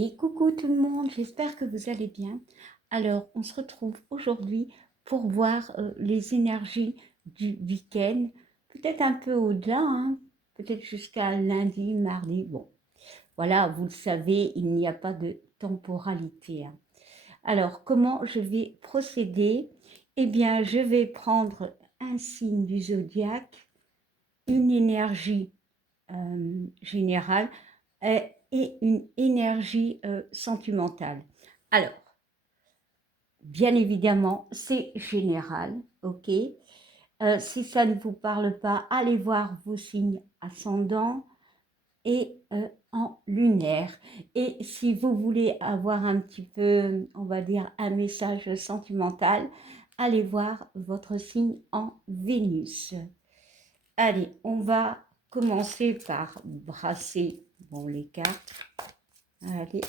Et coucou tout le monde, j'espère que vous allez bien. Alors, on se retrouve aujourd'hui pour voir les énergies du week-end, peut-être un peu au-delà, hein, peut-être jusqu'à lundi, mardi. Bon, voilà, vous le savez, il n'y a pas de temporalité, hein. Alors, comment je vais procéder? Eh bien, je vais prendre un signe du zodiaque, une énergie générale et une énergie sentimentale. Alors, bien évidemment, c'est général, ok. Si ça ne vous parle pas, allez voir vos signes ascendants et en lunaire. Et si vous voulez avoir un petit peu, on va dire, un message sentimental, allez voir votre signe en Vénus. Allez, on va commencer par brasser bon, les cartes. Allez,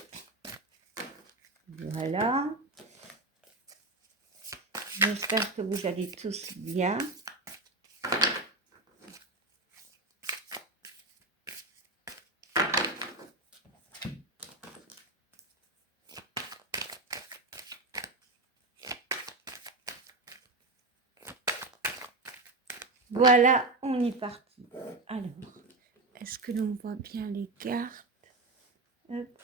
voilà. J'espère que vous allez tous bien. Voilà, on est parti. Alors, est-ce que l'on voit bien les cartes? Hop.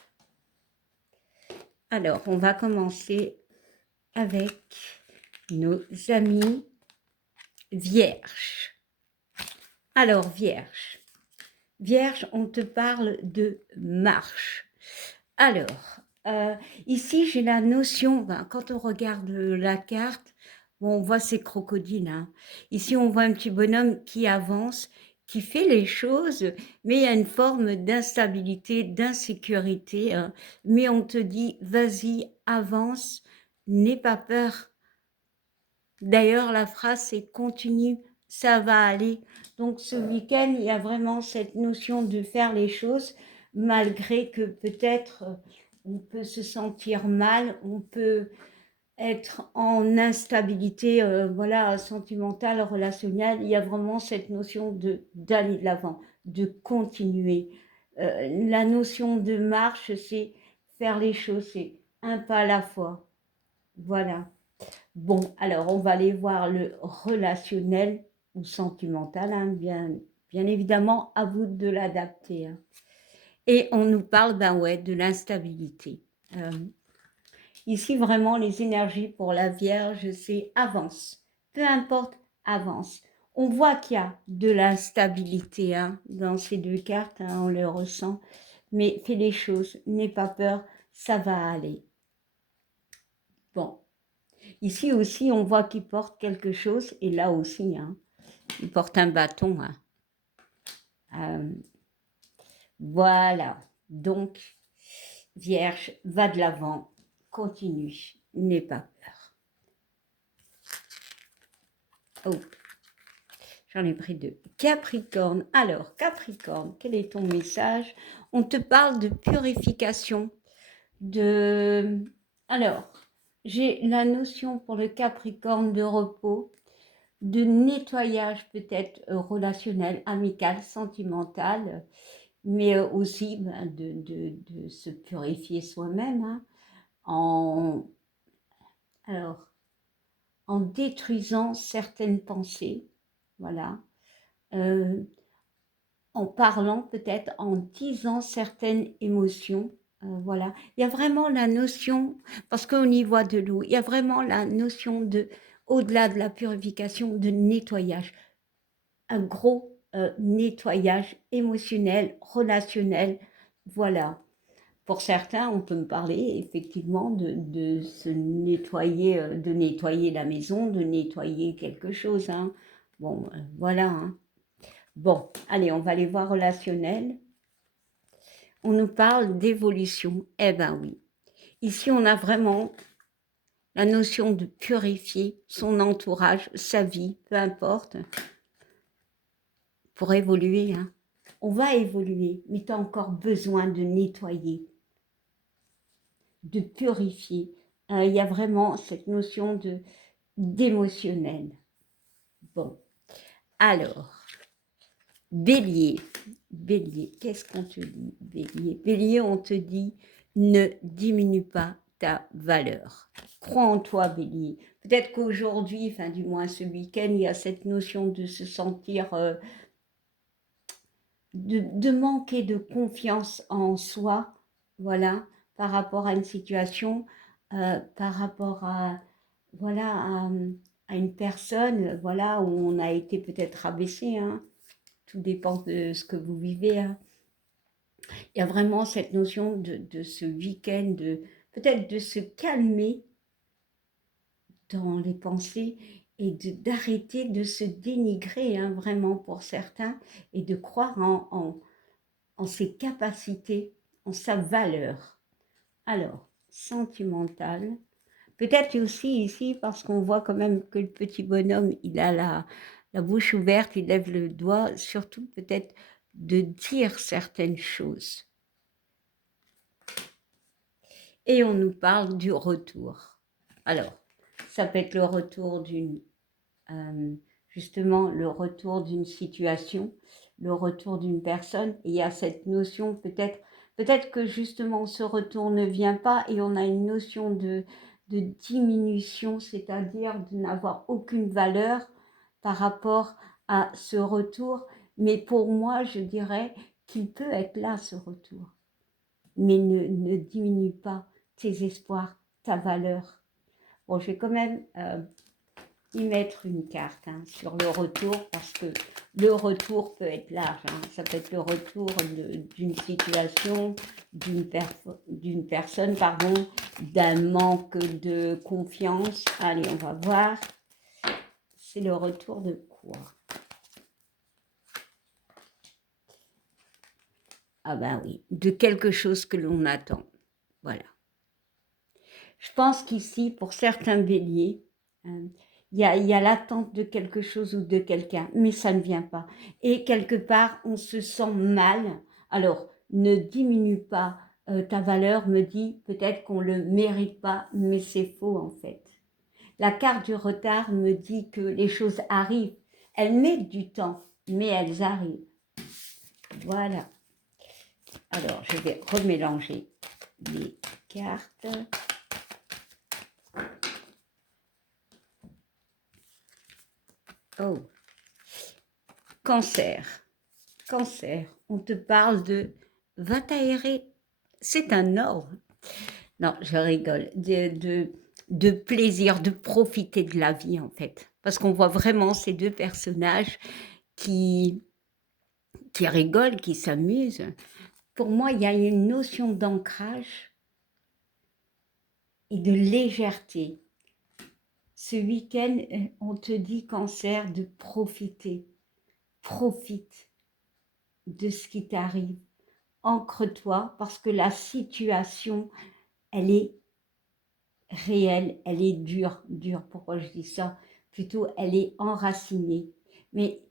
Alors, on va commencer avec nos amis vierges. Alors, vierge. Vierge, on te parle de marche. Alors, ici, j'ai la notion, quand on regarde la carte, bon, on voit ces crocodiles, hein. Ici, on voit un petit bonhomme qui avance, qui fait les choses, mais il y a une forme d'instabilité, d'insécurité, hein. Mais on te dit, vas-y, avance, n'aie pas peur. D'ailleurs, la phrase, c'est continue, ça va aller. Donc, ce week-end, il y a vraiment cette notion de faire les choses, malgré que peut-être on peut se sentir mal, on peut être en instabilité, voilà, sentimentale, relationnelle. Il y a vraiment cette notion d'aller de l'avant, de continuer. La notion de marche, c'est faire les choses, c'est un pas à la fois. Voilà. Bon, alors on va aller voir le relationnel ou sentimental, hein, bien évidemment, à vous de l'adapter, hein. Et on nous parle, ben ouais, de l'instabilité. Euh, Ici, vraiment, les énergies pour la Vierge, c'est avance. Peu importe, avance. On voit qu'il y a de l'instabilité, hein, dans ces deux cartes, hein, on le ressent. Mais fais les choses, n'aie pas peur, ça va aller. Bon. Ici aussi, on voit qu'il porte quelque chose, et là aussi, hein, il porte un bâton, hein. Euh, voilà. Donc, Vierge, va de l'avant, continue, n'aie pas peur. Oh, j'en ai pris deux. Capricorne. Alors, Capricorne, quel est ton message? On te parle de purification, de... Alors, j'ai la notion pour le Capricorne de repos, de nettoyage peut-être relationnel, amical, sentimental, mais aussi de se purifier soi-même, hein, en, alors, en détruisant certaines pensées, voilà, euh, en parlant peut-être, en disant certaines émotions, voilà. Il y a vraiment la notion, parce qu'on y voit de l'eau, il y a vraiment la notion de, au-delà de la purification, de nettoyage. Un gros nettoyage émotionnel, relationnel, voilà. Pour certains, on peut me parler effectivement de se nettoyer, de nettoyer la maison, de nettoyer quelque chose, hein. Bon, voilà, hein. Bon, allez, on va aller voir relationnel. On nous parle d'évolution. Eh ben oui. Ici, on a vraiment la notion de purifier son entourage, sa vie, peu importe, pour évoluer, hein. On va évoluer, mais tu as encore besoin de nettoyer, de purifier. Il y a vraiment cette notion d'émotionnel. Bon, alors, Bélier. Bélier, qu'est-ce qu'on te dit, Bélier? Bélier, on te dit ne diminue pas ta valeur. Crois en toi, Bélier. Peut-être qu'aujourd'hui, enfin du moins ce week-end, il y a cette notion de se sentir, de manquer de confiance en soi, voilà, par rapport à une situation, par rapport à, voilà, à une personne, voilà, où on a été peut-être rabaissé, hein. Tout dépend de ce que vous vivez, hein. Il y a vraiment cette notion de ce week-end, peut-être de se calmer dans les pensées et d'arrêter de se dénigrer, hein, vraiment pour certains, et de croire en ses capacités, en sa valeur. Alors, sentimental, peut-être aussi ici, parce qu'on voit quand même que le petit bonhomme, il a la bouche ouverte, il lève le doigt, surtout peut-être de dire certaines choses. Et on nous parle du retour. Alors, ça peut être le retour justement le retour d'une situation, le retour d'une personne. Et il y a cette notion peut-être que justement ce retour ne vient pas et on a une notion de diminution, c'est-à-dire de n'avoir aucune valeur par rapport à ce retour. Mais pour moi, je dirais qu'il peut être là, ce retour. Mais ne diminue pas tes espoirs, ta valeur. Bon, je vais quand même y mettre une carte, hein, sur le retour, parce que le retour peut être large, hein. Ça peut être le retour d'une situation, d'une personne, pardon, d'un manque de confiance. Allez, on va voir. C'est le retour de quoi? Ah ben oui, de quelque chose que l'on attend. Voilà. Je pense qu'ici, pour certains béliers, il y a l'attente de quelque chose ou de quelqu'un, mais ça ne vient pas. Et quelque part, on se sent mal. Alors, ne diminue pas ta valeur, me dit peut-être qu'on ne le mérite pas, mais c'est faux en fait. La carte du retard me dit que les choses arrivent. Elles mettent du temps, mais elles arrivent. Voilà. Alors, je vais remélanger les cartes. Oh, cancer. Cancer, on te parle de va t'aérer. C'est un ordre. Non, je rigole. De plaisir, de profiter de la vie en fait. Parce qu'on voit vraiment ces deux personnages qui, qui rigolent, qui s'amusent. Pour moi, il y a une notion d'ancrage et de légèreté. Ce week-end, on te dit, cancer, de profiter. Profite de ce qui t'arrive. Ancre-toi parce que la situation, elle est réelle, elle est dure. Pourquoi je dis ça? Plutôt, elle est enracinée. Mais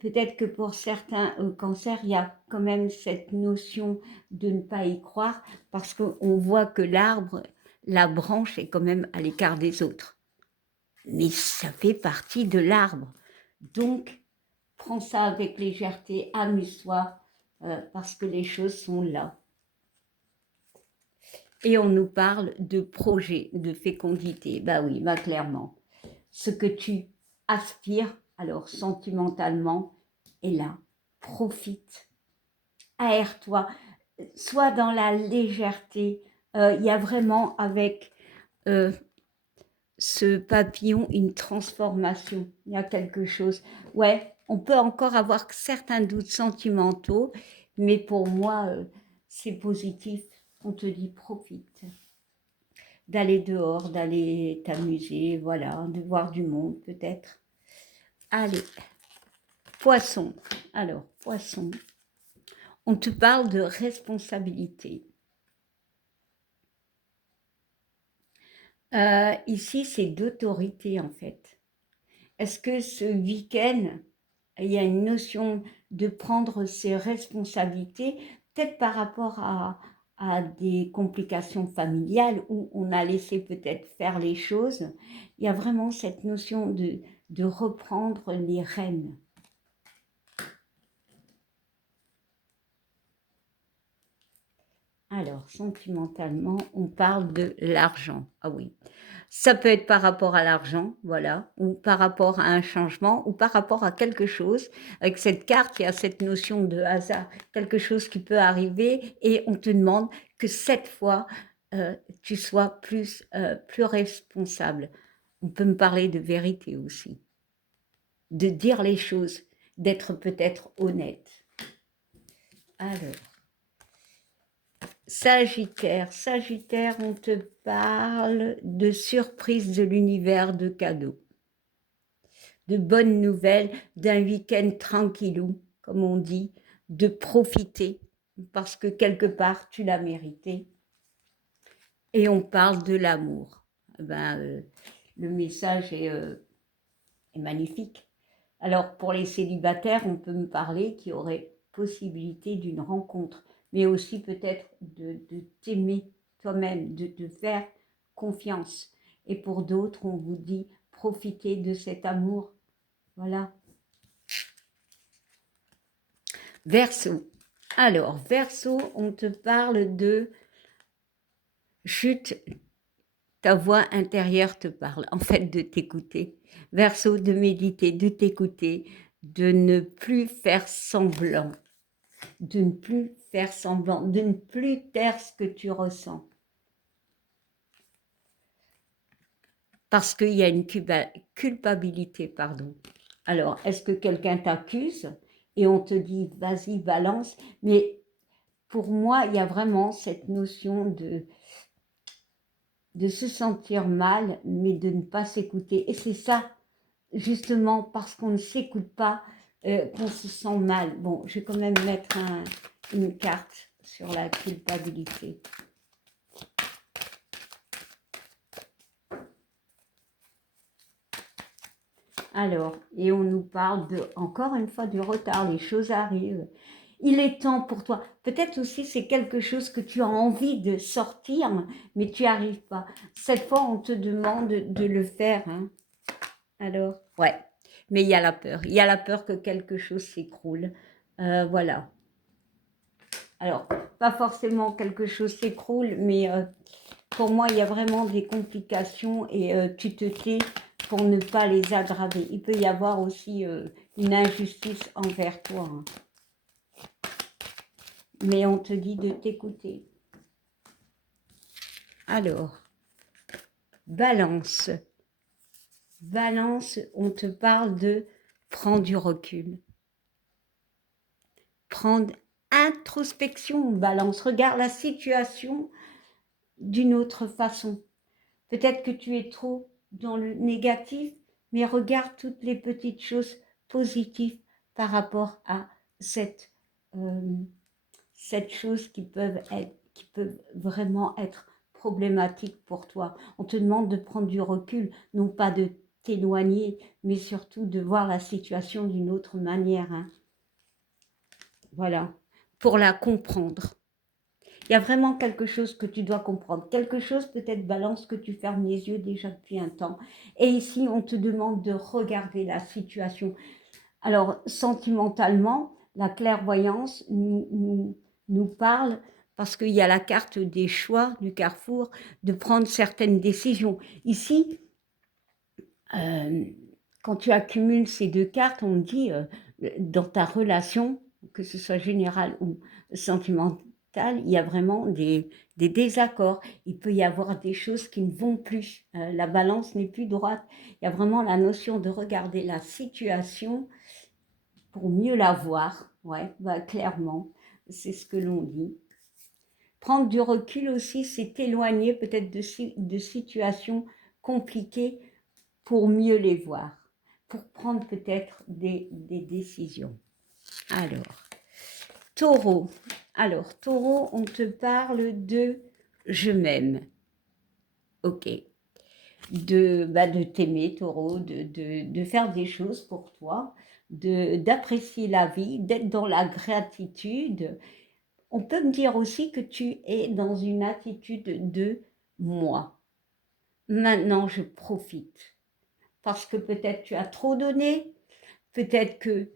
peut-être que pour certains cancers, il y a quand même cette notion de ne pas y croire parce qu'on voit que l'arbre, la branche est quand même à l'écart des autres. Mais ça fait partie de l'arbre. Donc, prends ça avec légèreté, amuse-toi, parce que les choses sont là. Et on nous parle de projet, de fécondité. Bah oui, bah clairement. Ce que tu aspires, alors sentimentalement, est là. Profite, aère-toi, sois dans la légèreté. Il y a vraiment avec ce papillon une transformation. Il y a quelque chose. Ouais, on peut encore avoir certains doutes sentimentaux, mais pour moi, c'est positif. On te dit profite. D'aller dehors, d'aller t'amuser, voilà, de voir du monde peut-être. Allez, poisson. Alors, poisson, on te parle de responsabilité. Ici, c'est d'autorité en fait. Est-ce que ce week-end, il y a une notion de prendre ses responsabilités, peut-être par rapport à des complications familiales où on a laissé peut-être faire les choses. Il y a vraiment cette notion de reprendre les rênes. Alors, sentimentalement, on parle de l'argent. Ah oui. Ça peut être par rapport à l'argent, voilà, ou par rapport à un changement, ou par rapport à quelque chose. Avec cette carte, il y a cette notion de hasard, quelque chose qui peut arriver et on te demande que cette fois, tu sois plus responsable. On peut me parler de vérité aussi, de dire les choses, d'être peut-être honnête. Alors, Sagittaire, Sagittaire, on te parle de surprise de l'univers, de cadeaux, de bonnes nouvelles, d'un week-end tranquillou, comme on dit, de profiter, parce que quelque part, tu l'as mérité. Et on parle de l'amour. Le message est magnifique. Alors, pour les célibataires, on peut me parler qu'il y aurait possibilité d'une rencontre, mais aussi peut-être de t'aimer toi-même, de te faire confiance. Et pour d'autres, on vous dit, profitez de cet amour. Voilà. Verseau. Alors, Verseau, on te parle de chute, ta voix intérieure te parle, en fait, de t'écouter. Verseau, de méditer, de t'écouter, de ne plus faire semblant, de ne plus faire semblant, de ne plus taire ce que tu ressens. Parce qu'il y a une culpabilité, pardon. Alors, est-ce que quelqu'un t'accuse et on te dit, vas-y, balance, mais pour moi, il y a vraiment cette notion de se sentir mal, mais de ne pas s'écouter. Et c'est ça, justement, parce qu'on ne s'écoute pas, qu'on se sent mal. Bon, je vais quand même mettre une carte sur la culpabilité. Alors, et on nous parle encore une fois du retard, les choses arrivent. Il est temps pour toi. Peut-être aussi c'est quelque chose que tu as envie de sortir, mais tu n'y arrives pas. Cette fois, on te demande de le faire. Hein. Alors, ouais. Mais il y a la peur. Il y a la peur que quelque chose s'écroule. Voilà. Alors, pas forcément quelque chose s'écroule, mais pour moi, il y a vraiment des complications et tu te tais pour ne pas les aggraver. Il peut y avoir aussi une injustice envers toi. Hein. Mais on te dit de t'écouter. Alors, Balance. Balance, on te parle de prendre du recul. Prendre introspection, Balance. Regarde la situation d'une autre façon. Peut-être que tu es trop dans le négatif, mais regarde toutes les petites choses positives par rapport à cette chose qui peuvent vraiment être problématiques pour toi. On te demande de prendre du recul, non pas de t'éloigner, mais surtout de voir la situation d'une autre manière. Hein. Voilà, pour la comprendre. Il y a vraiment quelque chose que tu dois comprendre. Quelque chose, peut-être, Balance, que tu fermes les yeux déjà depuis un temps. Et ici, on te demande de regarder la situation. Alors, sentimentalement, la clairvoyance nous parle, parce qu'il y a la carte des choix du carrefour, de prendre certaines décisions. Ici, quand tu accumules ces deux cartes, on dit, dans ta relation, que ce soit générale ou sentimentale, il y a vraiment des désaccords. Il peut y avoir des choses qui ne vont plus. La balance n'est plus droite. Il y a vraiment la notion de regarder la situation pour mieux la voir. Ouais, bah, clairement, c'est ce que l'on dit. Prendre du recul aussi, c'est éloigner peut-être de situations compliquées pour mieux les voir, pour prendre peut-être des décisions. Alors, Taureau. Alors, Taureau, on te parle de je m'aime. Ok. De t'aimer, Taureau, de faire des choses pour toi, d'apprécier la vie, d'être dans la gratitude. On peut me dire aussi que tu es dans une attitude de moi. Maintenant, je profite. Parce que peut-être tu as trop donné, peut-être que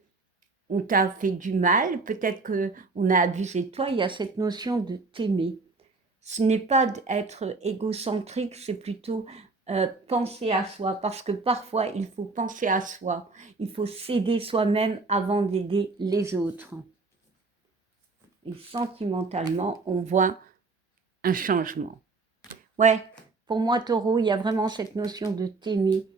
on t'a fait du mal, peut-être qu'on a abusé de toi. Il y a cette notion de t'aimer. ce n'est pas être égocentrique, c'est plutôt penser à soi, parce que parfois il faut penser à soi, il faut s'aider soi-même avant d'aider les autres. Et sentimentalement, on voit un changement. Ouais, pour moi, Taureau, il y a vraiment cette notion de t'aimer,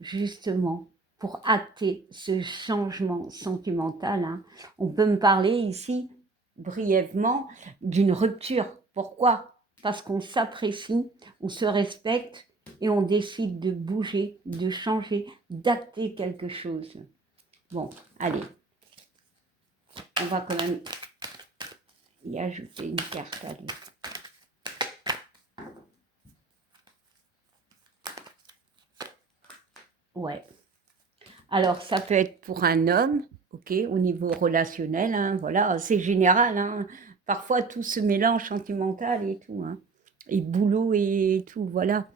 justement, pour acter ce changement sentimental. Hein. On peut me parler ici, brièvement, d'une rupture. Pourquoi? Parce qu'on s'apprécie, on se respecte et on décide de bouger, de changer, d'acter quelque chose. Bon, allez, on va quand même y ajouter une carte, allez. Ouais. Alors, ça peut être pour un homme, ok, au niveau relationnel, hein, voilà, c'est général. Hein. Parfois, tout se mélange sentimental et tout, hein, et boulot et tout, voilà.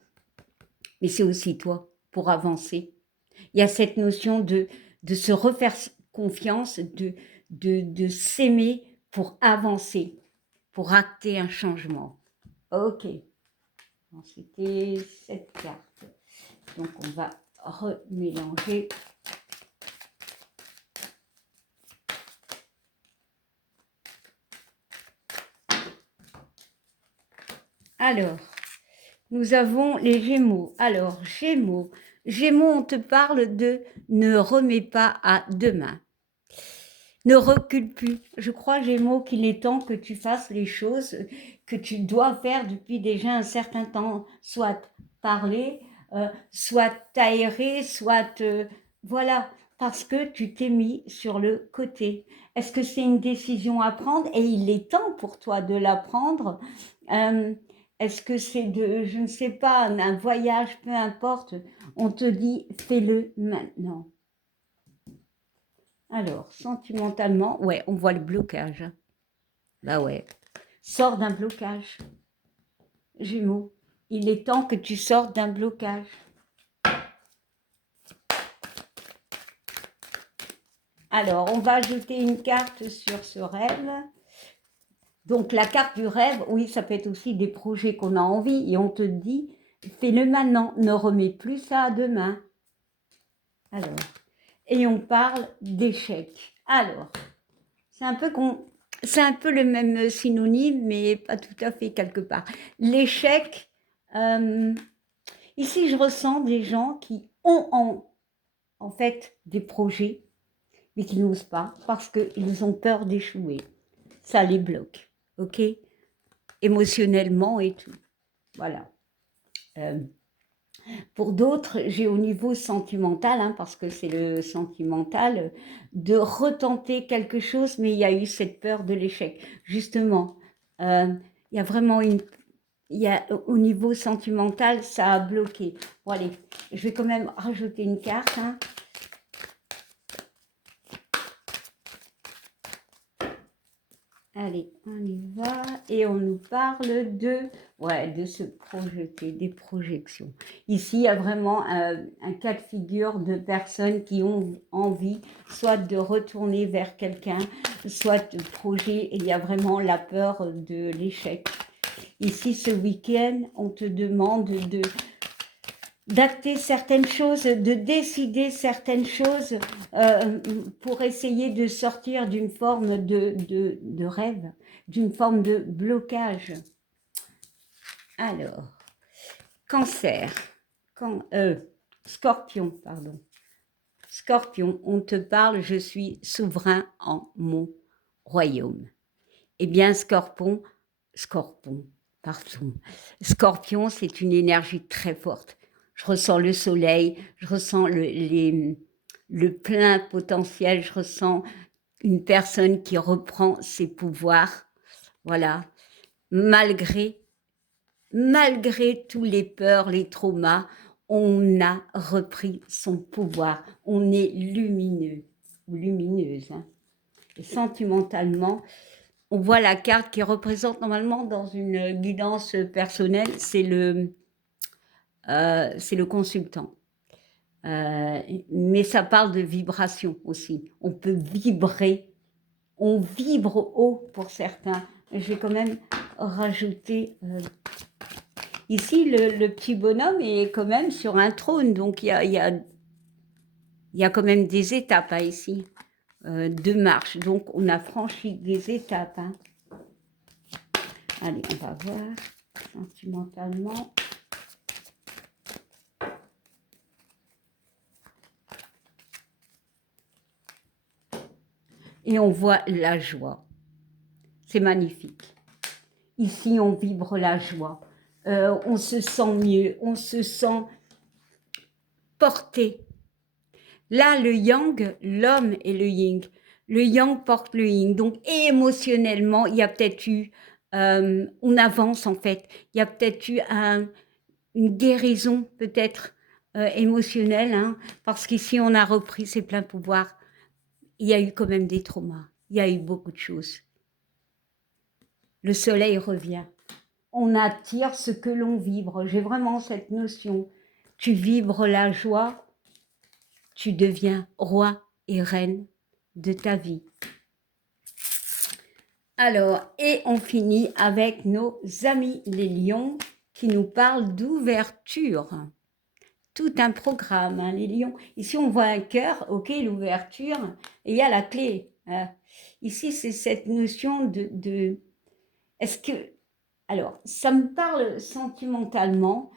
Mais c'est aussi toi, pour avancer. Il y a cette notion de se refaire confiance, de s'aimer pour avancer, pour acter un changement. Ok. C'était cette carte. Donc, on va remélanger. Alors, nous avons les Gémeaux. Alors, Gémeaux. Gémeaux, on te parle de ne remets pas à demain. Ne recule plus. Je crois, Gémeaux, qu'il est temps que tu fasses les choses que tu dois faire depuis déjà un certain temps. Soit parler, soit t'aérer, soit... voilà, parce que tu t'es mis sur le côté. Est-ce que c'est une décision à prendre? Et il est temps pour toi de la prendre. Est-ce que c'est de, je ne sais pas, un voyage, peu importe. On te dit, fais-le maintenant. Alors, sentimentalement, ouais, on voit le blocage. Bah ouais. Sors d'un blocage. Jumeaux, il est temps que tu sortes d'un blocage. Alors, on va ajouter une carte sur ce rêve. Donc, la carte du rêve, oui, ça peut être aussi des projets qu'on a envie. Et on te dit, fais-le maintenant, ne remets plus ça à demain. Alors, et on parle d'échec. Alors, c'est un peu le même synonyme, mais pas tout à fait quelque part. L'échec, ici je ressens des gens qui ont en fait des projets, mais qui n'osent pas parce qu'ils ont peur d'échouer. Ça les bloque, ok? Émotionnellement et tout. Voilà. Pour d'autres, j'ai au niveau sentimental, hein, parce que c'est le sentimental, de retenter quelque chose, mais il y a eu cette peur de l'échec. Justement, il y a vraiment au niveau sentimental, ça a bloqué. Bon, allez, je vais quand même rajouter une carte. Hein. Allez, on y va et on nous parle de se projeter, des projections. Ici, il y a vraiment un cas de figure de personnes qui ont envie soit de retourner vers quelqu'un, soit de projet, et il y a vraiment la peur de l'échec. Ici, ce week-end, on te demande d'acter certaines choses, de décider certaines choses pour essayer de sortir d'une forme de rêve, d'une forme de blocage. Alors, cancer, scorpion, pardon. Scorpion, on te parle, je suis souverain en mon royaume. Eh bien, Scorpion, pardon. Scorpion, c'est une énergie très forte. Je ressens le soleil, je ressens le plein potentiel, je ressens une personne qui reprend ses pouvoirs. Voilà. Malgré tous les peurs, les traumas, on a repris son pouvoir. On est lumineux ou lumineuse. Hein. Et sentimentalement, on voit la carte qui représente normalement dans une guidance personnelle, c'est le consultant. Mais ça parle de vibration aussi. On peut vibrer, on vibre haut pour certains. Je vais quand même rajouter... Ici, le petit bonhomme est quand même sur un trône, donc il y a quand même des étapes hein, ici, de marche. Donc, on a franchi des étapes. Hein. Allez, on va voir sentimentalement. Et on voit la joie. C'est magnifique. Ici, on vibre la joie. On se sent mieux, on se sent porté. Là, le yang, l'homme et le yin. Le yang porte le yin. Donc, émotionnellement, il y a peut-être eu, on avance en fait, il y a peut-être eu une guérison peut-être émotionnelle, hein, parce qu'ici, on a repris ses pleins pouvoirs. Il y a eu quand même des traumas, il y a eu beaucoup de choses. Le soleil revient. On attire ce que l'on vibre. J'ai vraiment cette notion. Tu vibres la joie, tu deviens roi et reine de ta vie. Alors, et on finit avec nos amis les lions qui nous parlent d'ouverture. Tout un programme, hein, les lions. Ici, on voit un cœur, ok, l'ouverture, et il y a la clé. Hein. Ici, c'est cette notion de est-ce que... Alors, ça me parle sentimentalement,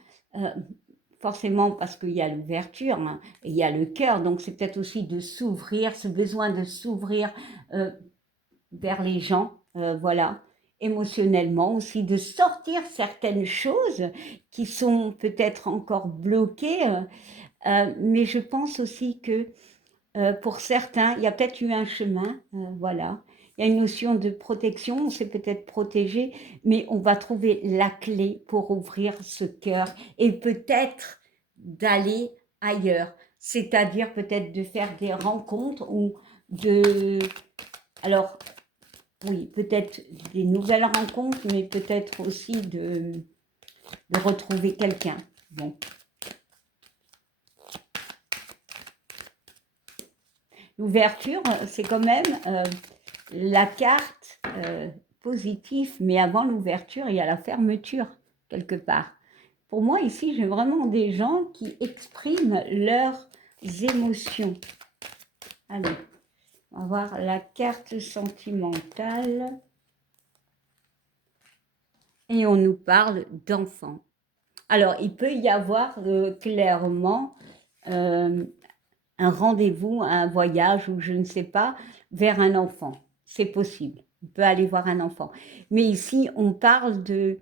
forcément parce qu'il y a l'ouverture, hein, et il y a le cœur, donc c'est peut-être aussi de s'ouvrir, ce besoin de s'ouvrir vers les gens, voilà, émotionnellement aussi, de sortir certaines choses qui sont peut-être encore bloquées, mais je pense aussi que pour certains, il y a peut-être eu un chemin, voilà. Il y a une notion de protection, on s'est peut-être protégé, mais on va trouver la clé pour ouvrir ce cœur et peut-être d'aller ailleurs. C'est-à-dire peut-être de faire des rencontres ou de... Alors, oui, peut-être des nouvelles rencontres, mais peut-être aussi de retrouver quelqu'un. Bon. L'ouverture, c'est quand même la carte positive, mais avant l'ouverture, il y a la fermeture, quelque part. Pour moi, ici, j'ai vraiment des gens qui expriment leurs émotions. Allez, on va voir la carte sentimentale. Et on nous parle d'enfants. Alors, il peut y avoir clairement un rendez-vous, un voyage ou je ne sais pas, vers un enfant. C'est possible. On peut aller voir un enfant. Mais ici, on parle de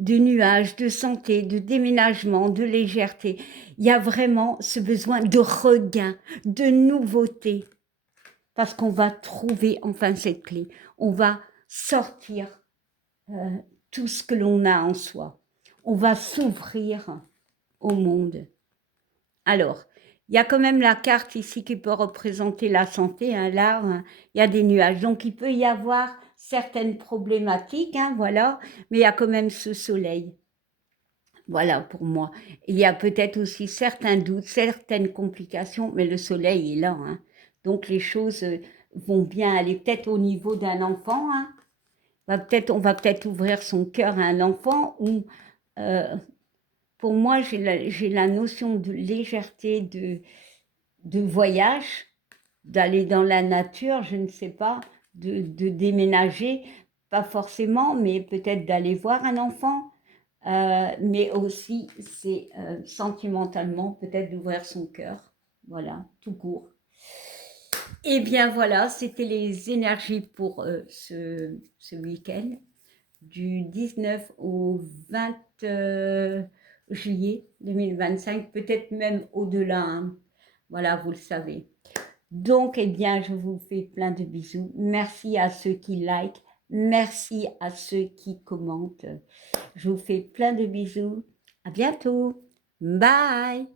nuages, de santé, de déménagement, de légèreté. Il y a vraiment ce besoin de regain, de nouveauté. Parce qu'on va trouver enfin cette clé. On va sortir tout ce que l'on a en soi. On va s'ouvrir au monde. Alors, il y a quand même la carte ici qui peut représenter la santé, hein, là, hein, il y a des nuages. Donc, il peut y avoir certaines problématiques, hein, voilà, mais il y a quand même ce soleil. Voilà, pour moi. Il y a peut-être aussi certains doutes, certaines complications, mais le soleil est là. Hein. Donc, les choses vont bien aller peut-être au niveau d'un enfant. Hein. On va peut-être ouvrir son cœur à un enfant ou... pour moi, j'ai la notion de légèreté, de voyage, d'aller dans la nature, je ne sais pas, de déménager, pas forcément, mais peut-être d'aller voir un enfant, mais aussi, c'est sentimentalement, peut-être d'ouvrir son cœur, voilà, tout court. Et bien voilà, c'était les énergies pour ce week-end, du 19 au 20 juillet 2025, peut-être même au-delà, hein. Voilà, vous le savez. Donc, eh bien, je vous fais plein de bisous. Merci à ceux qui like, merci à ceux qui commentent. Je vous fais plein de bisous. À bientôt. Bye.